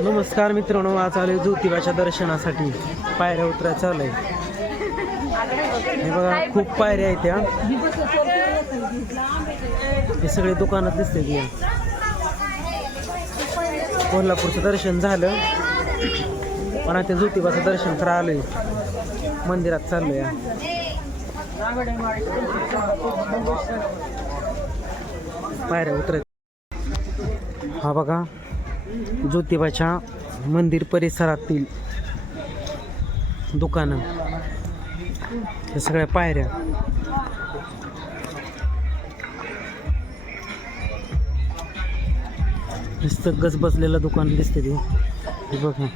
नमस्कार मित्रांनो आज आलोय ज्योतिबाच्या दर्शनासाठी. पायऱ्या उतरा चालू हे बघा खूप पायऱ्या आहेत त्या. हे सगळे दुकानात दिसते की कोल्हापूरचं दर्शन झालं. पण आता ज्योतिबाचं दर्शन करा आलोय. मंदिरात चाललोय पायऱ्या उतरत हा बघा ज्योतिबाच्या मंदिर परिसरातील दुकानं. या सगळ्या पायऱ्या. नुसतं गज बसलेलं दुकान दिसते ते. हे बघा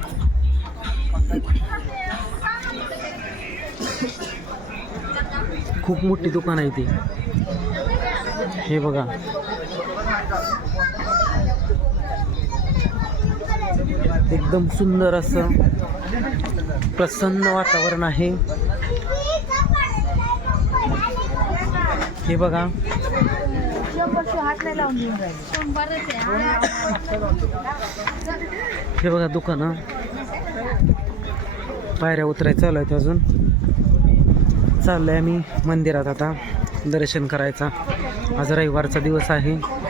खूप मोठी दुकान आहे ती. हे बघा. एकदम सुंदर असं प्रसन्न वातावरण आहे. हे बघा. हे बघा दुकानं पायऱ्या उतरायचं चालू आहेत अजून. चाललंय आम्ही मंदिरात आता. दर्शन करायचा. आज रविवारचा दिवस आहे.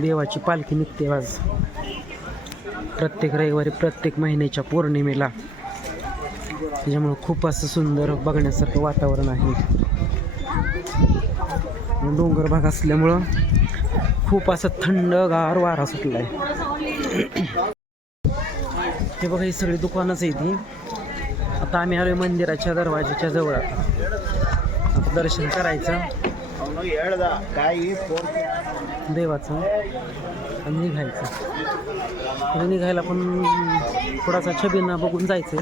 देवाची पालखी निघते आज. प्रत्येक रविवारी प्रत्येक महिन्याच्या पौर्णिमेला. त्याच्यामुळं खूप असं सुंदर बघण्यासारखं वातावरण आहे. डोंगर भाग असल्यामुळं खूप असं थंडगार वारा सुटला आहे हे बघा ही सगळी दुकानच आहे ती आता आम्ही आलोय मंदिराच्या दरवाजाच्या जवळ आता दर्शन करायचं. देवाचं आणि निघायचं आणि निघायला पण थोडासा छबींना बघून जायचं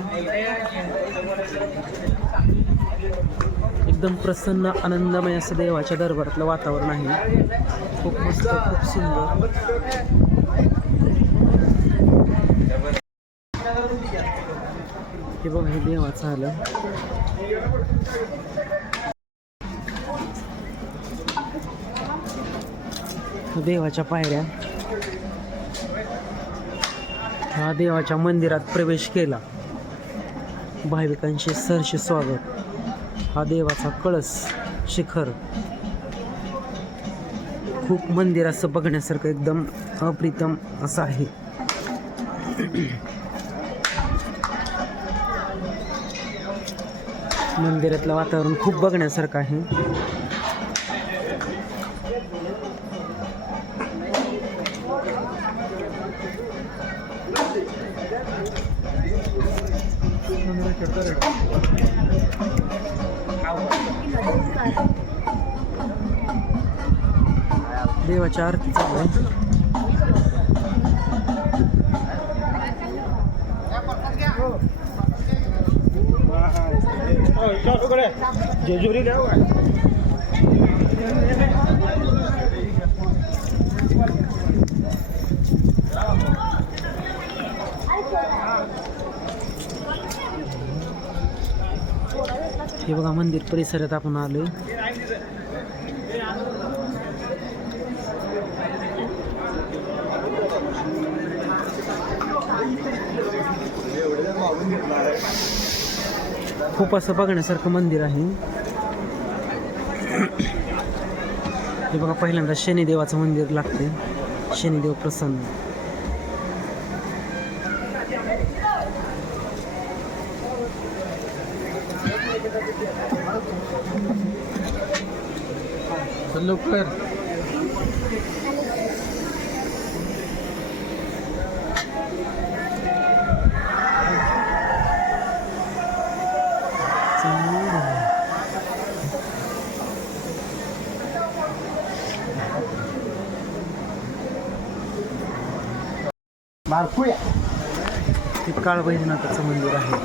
एकदम प्रसन्न आनंदमय असं देवाच्या दरबारातलं वातावरण आहे खूप मस्त खूप सुंदर. हे बघा हे देवाचं आलं. देवाच्या पायऱ्या. हा देवाच्या मंदिरात प्रवेश केला. भाविकांचे सरसे स्वागत. हा देवाचा कळस शिखर. खूप मंदिर असं बघण्यासारखं एकदम अप्रितम असं आहे. मंदिरातलं वातावरण खूप बघण्यासारखं आहे. देवाच्या आरतीचा आहे. जेजुरी हे बघा मंदिर परिसरात आपण आलोय. खूप असं बघण्यासारखं मंदिर आहे. हे बघा पहिल्यांदा शनिदेवाचं मंदिर लागते. शनिदेव प्रसन्न. लवकर. मारकुया हे काळ भैरनाथाचं मंदिर आहे.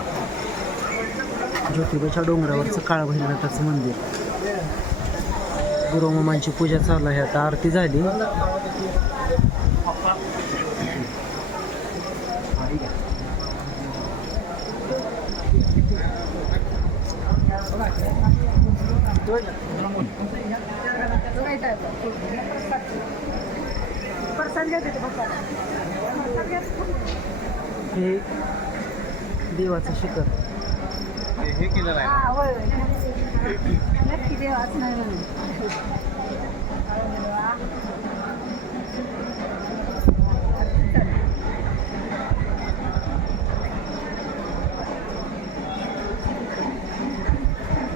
ज्योतिबाच्या डोंगरावरचं काळ भैरनाथाचं मंदिर. गुरुमामांची पूजा चालू आहे. आता आरती झाली. हे देवाचं शिखर. हे हा नक्की देवाच नाही म्हणून.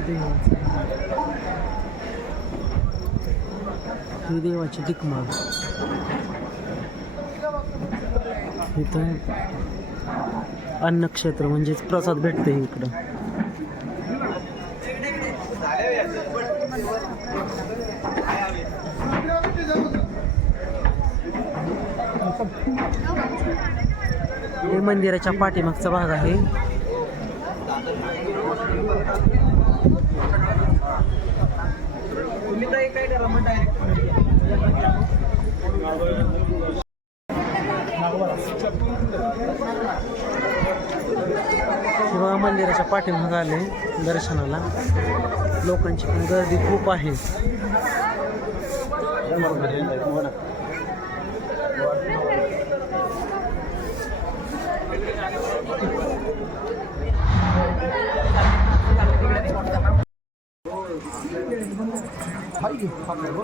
देवाचं ही देवाची दिकमाळ इथं अन्नक्षेत्र म्हणजेच प्रसाद भेटते इकडं. हे मंदिराच्या पाठीमागचा भाग आहे. शिवा मंदिराच्या पाठीमाग आले दर्शनाला. लोकांची पण गर्दी खूप आहे.